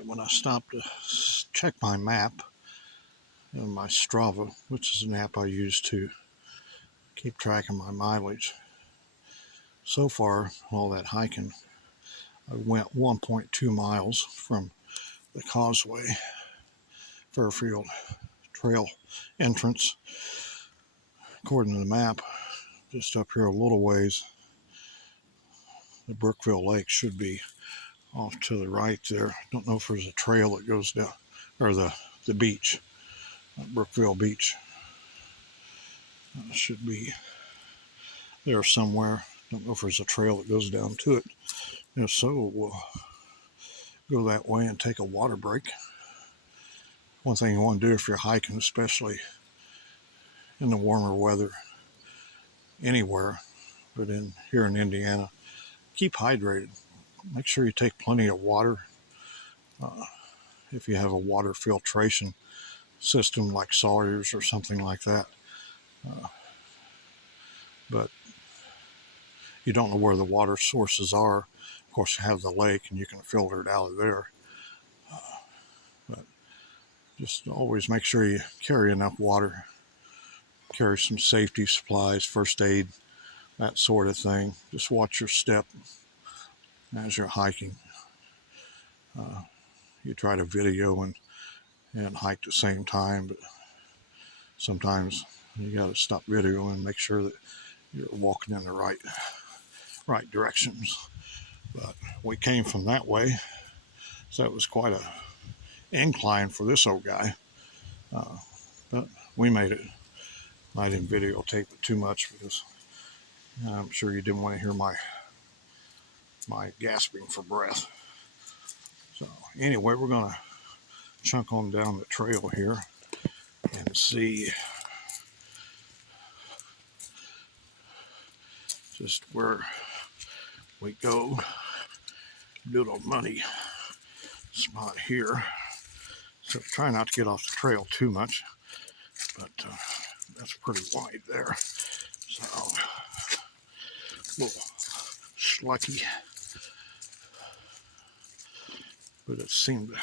night when I stopped to check my map and my Strava, which is an app I use to keep track of my mileage. So far, all that hiking, I went 1.2 miles from the Causeway, Fairfield Trail entrance. According to the map, just up here a little ways, the Brookville Lake should be off to the right there. Don't know if there's a trail that goes down, or the beach, Brookville Beach. Should be there somewhere. Don't know if there's a trail that goes down to it. If so, we'll go that way and take a water break. One thing you want to do if you're hiking, especially in the warmer weather anywhere, but here in Indiana, keep hydrated. Make sure you take plenty of water. If you have a water filtration system like Sawyer's or something like that. But you don't know where the water sources are. Of course, you have the lake and you can filter it out of there. But just always make sure you carry enough water. Carry some safety supplies, first aid, that sort of thing. Just watch your step as you're hiking. You try to video and hike at the same time, but sometimes you got to stop video and make sure that you're walking in the right directions. But we came from that way, so it was quite a incline for this old guy. But we made it. I didn't videotape it too much because I'm sure you didn't want to hear my gasping for breath. So anyway, we're gonna chunk on down the trail here and see just where we go. Little muddy spot here, so try not to get off the trail too much, but that's pretty wide there, so a little schlucky, but it seemed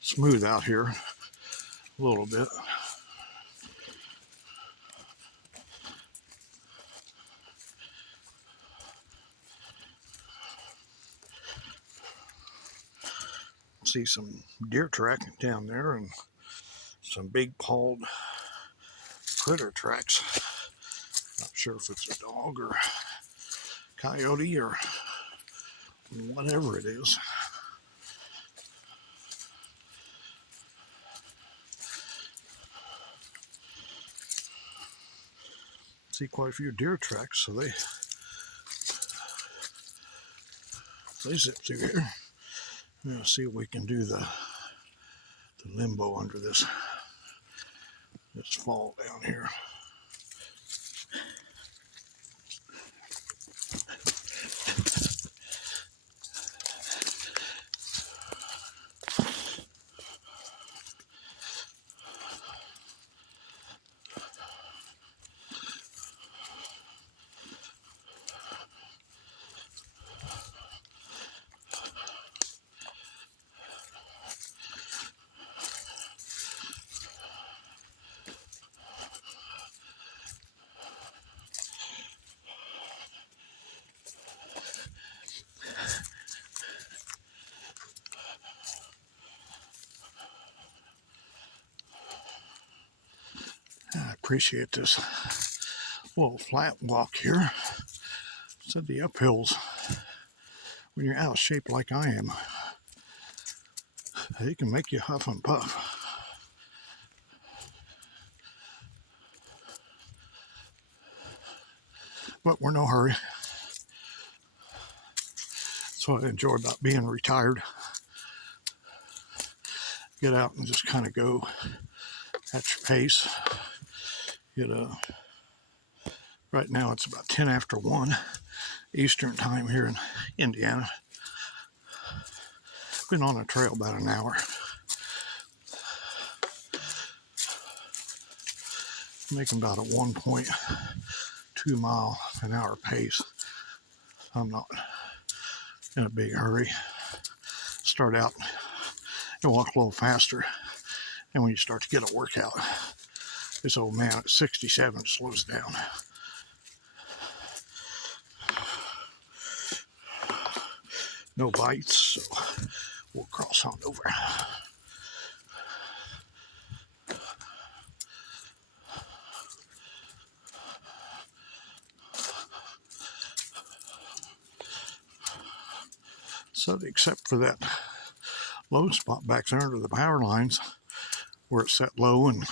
smooth out here a little bit. See some deer track down there and some big pawed critter tracks. Not sure if it's a dog or coyote or whatever it is. See quite a few deer tracks, so they zip through here. Now see if we can do the limbo under this fall down here. I appreciate this little flat walk here. Said the uphills, when you're out of shape like I am, they can make you huff and puff. But we're no hurry. That's what I enjoy about being retired. Get out and just kind of go at your pace. Right now it's about 10 after 1 Eastern time here in Indiana. Been on the trail about an hour. Making about a 1.2 mile an hour pace. I'm not in a big hurry. Start out you walk a little faster. And when you start to get a workout, this old man at 67 slows down. No bites, so we'll cross on over. So except for that low spot back there under the power lines where it's set low and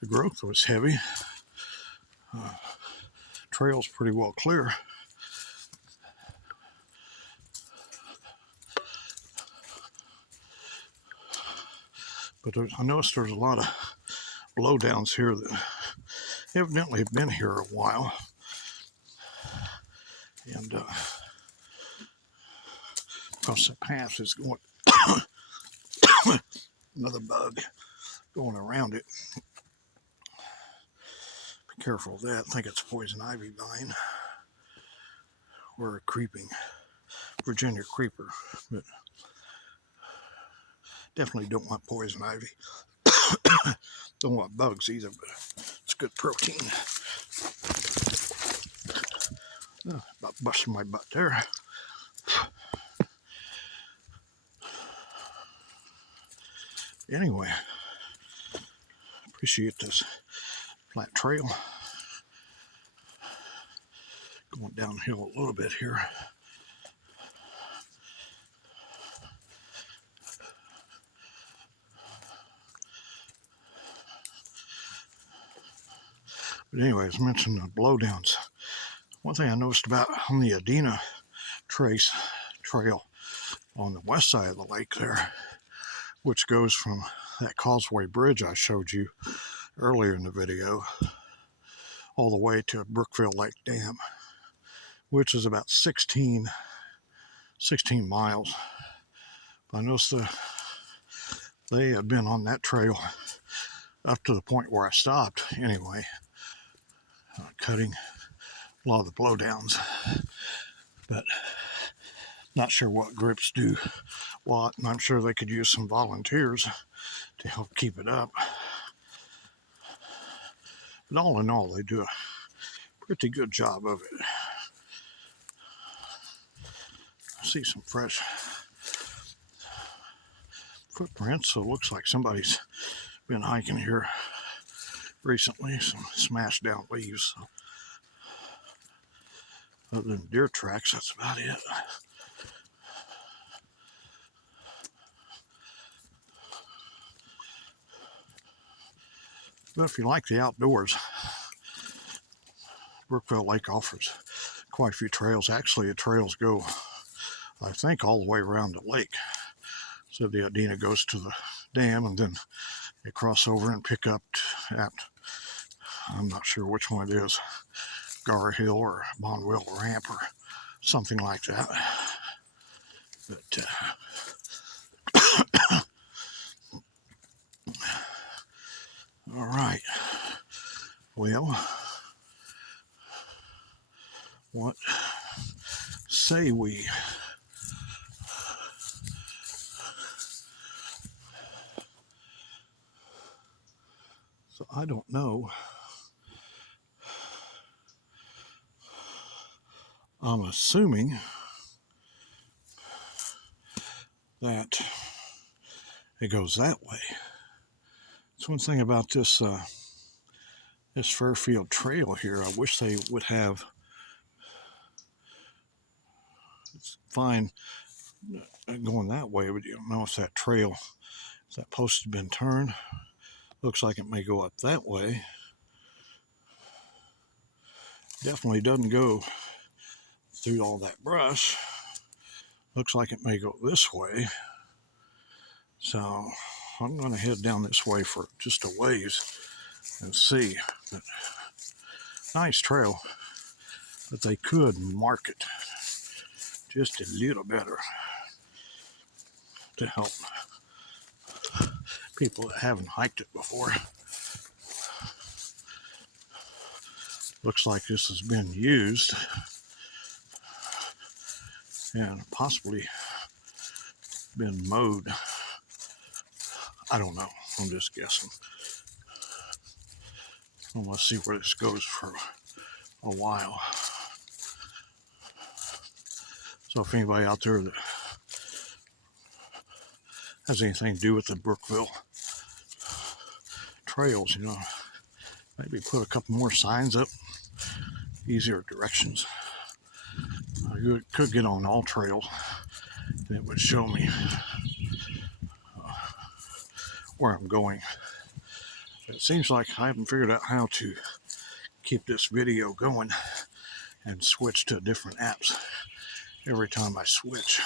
the growth was heavy, trail's pretty well clear. But I noticed there's a lot of blowdowns here that evidently have been here a while. And because the path is going, another bug going around it. Be careful of that. I think it's poison ivy vine or a creeping Virginia creeper, but definitely don't want poison ivy. Don't want bugs either, but it's good protein. About busting my butt there. Anyway, appreciate this flat trail. Going downhill a little bit here. But anyways, mentioned the blowdowns. One thing I noticed about on the Adena trail on the west side of the lake there, which goes from that causeway bridge I showed you earlier in the video all the way to Brookville Lake Dam, which is about 16 miles. I noticed they had been on that trail up to the point where I stopped anyway, cutting a lot of the blowdowns, but not sure what groups do what, and I'm sure they could use some volunteers to help keep it up. But all in all, they do a pretty good job of it. I see some fresh footprints, so it looks like somebody's been hiking here recently. Some smashed down leaves. So other than deer tracks, that's about it. But if you like the outdoors, Brookville Lake offers quite a few trails. Actually, the trails go, I think, all the way around the lake. So the Adena goes to the dam, and then you cross over and pick up at, I'm not sure which one it is, Gar Hill or Bonwell Ramp or something like that. But all right. Well, what say we so I don't know. I'm assuming that it goes that way. It's one thing about this this Fairfield trail here. I wish they would have. It's fine going that way, but you don't know if that trail, if that post has been turned. Looks like it may go up that way. Definitely doesn't go through all that brush. Looks like it may go this way. So I'm going to head down this way for just a ways and see. But nice trail, but they could mark it just a little better to help people that haven't hiked it before. Looks like this has been used and possibly been mowed I don't know. I'm just guessing. I want to see where this goes for a while. So if anybody out there that has anything to do with the Brookville trails, maybe put a couple more signs up, easier directions. You could get on all trails and it would show me where I'm going. It seems like I haven't figured out how to keep this video going and switch to different apps every time I switch.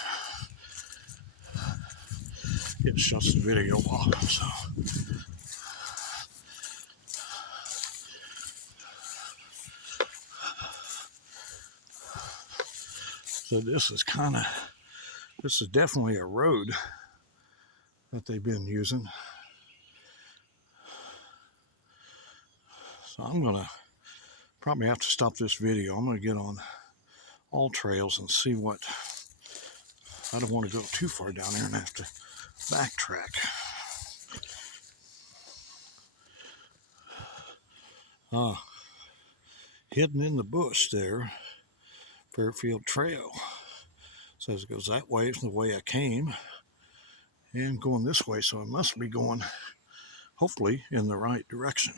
It shuts the video off. So this is definitely a road that they've been using. So I'm gonna probably have to stop this video. I'm gonna get on all trails and see what. I don't want to go too far down there and have to backtrack. Hidden in the bush there, Fairfield Trail. Says it goes that way, it's the way I came, and going this way, so it must be going, hopefully, in the right direction.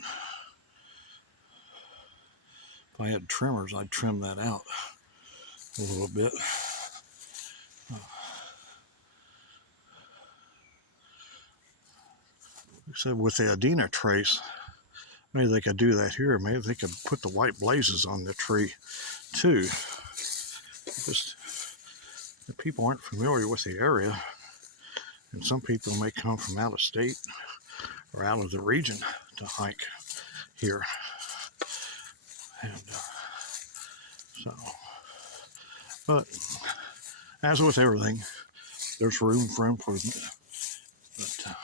If I had trimmers, I'd trim that out a little bit. Except with the Adena trace, maybe they could do that here. Maybe they could put the white blazes on the tree too. Just the people aren't familiar with the area, and some people may come from out of state or out of the region to hike here. And but as with everything, there's room for improvement. But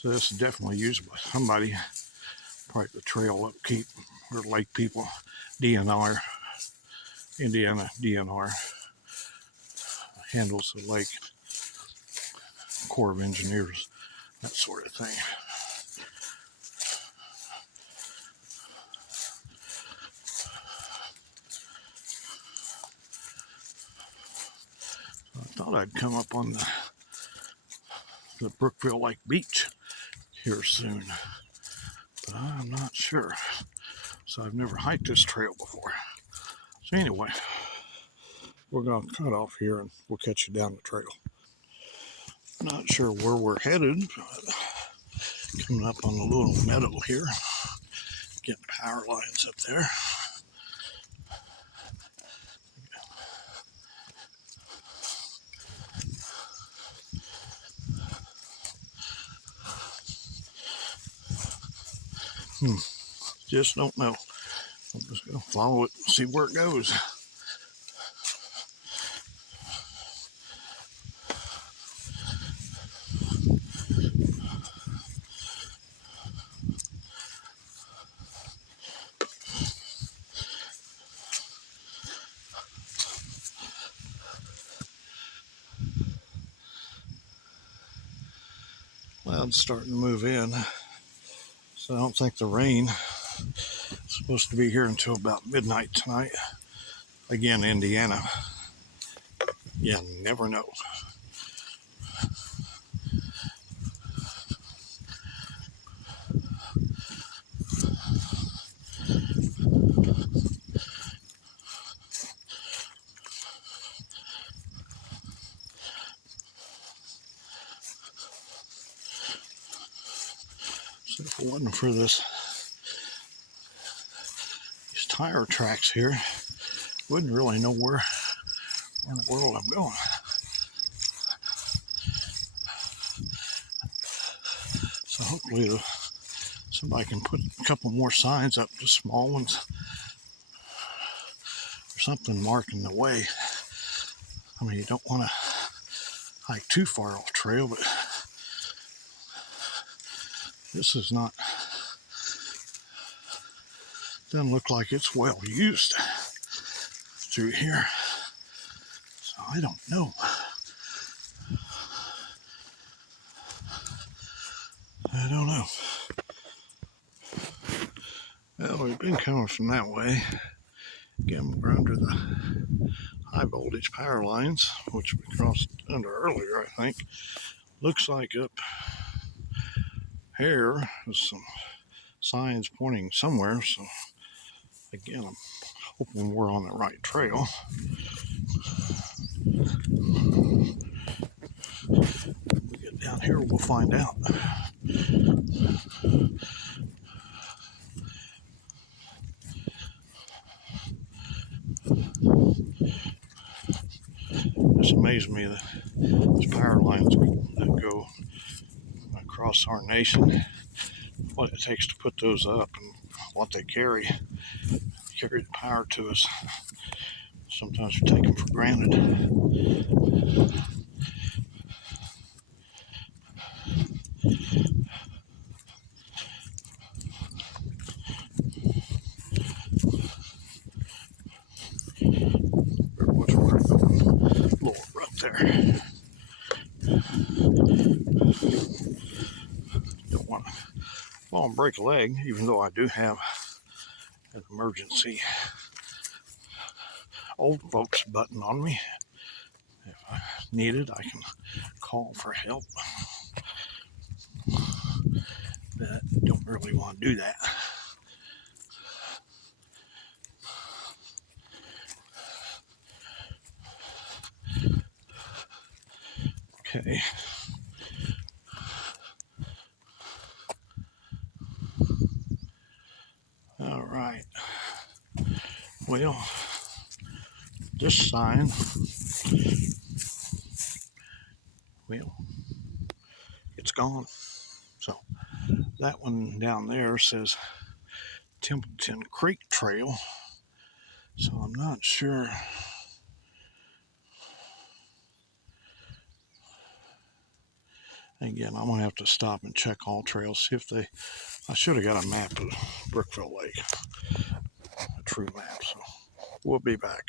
so this is definitely used by somebody, probably the trail upkeep or lake people, DNR, Indiana DNR handles the lake, Corps of Engineers, that sort of thing. So I thought I'd come up on the Brookville Lake Beach here soon, but I'm not sure. So I've never hiked this trail before. So anyway, we're going to cut off here and we'll catch you down the trail. Not sure where we're headed, but coming up on a little meadow here, getting power lines up there. Just don't know. I'm just going to follow it and see where it goes. Clouds starting to move in, so I don't think the rain is supposed to be here until about midnight tonight. Again, Indiana. You never know. So if it wasn't for these tire tracks here, wouldn't really know where in the world I'm going. So hopefully somebody can put a couple more signs up, just small ones, or something marking the way. I mean, you don't want to hike too far off trail, but this is not, doesn't look like it's well used through here. So I don't know. been coming from that way. Again, we're under the high voltage power lines, which we crossed under earlier, I think. Looks like up here is some signs pointing somewhere, so again, I'm hoping we're on the right trail. When we get down here, we'll find out. It's amazed me that these power lines that go across our nation, what it takes to put those up and what they carry the power to us. Sometimes we take them for granted. What's Lord, right there. Don't want to fall and break a leg, even though I do have an emergency old folks button on me. If I need it, I can call for help. But I don't really want to do that. Okay. All right. Well, this sign, well, it's gone. So that one down there says Templeton Creek Trail. So I'm not sure. Again, I'm gonna have to stop and check all trails, see if they. I should have got a map of Brookville Lake, a true map. So we'll be back.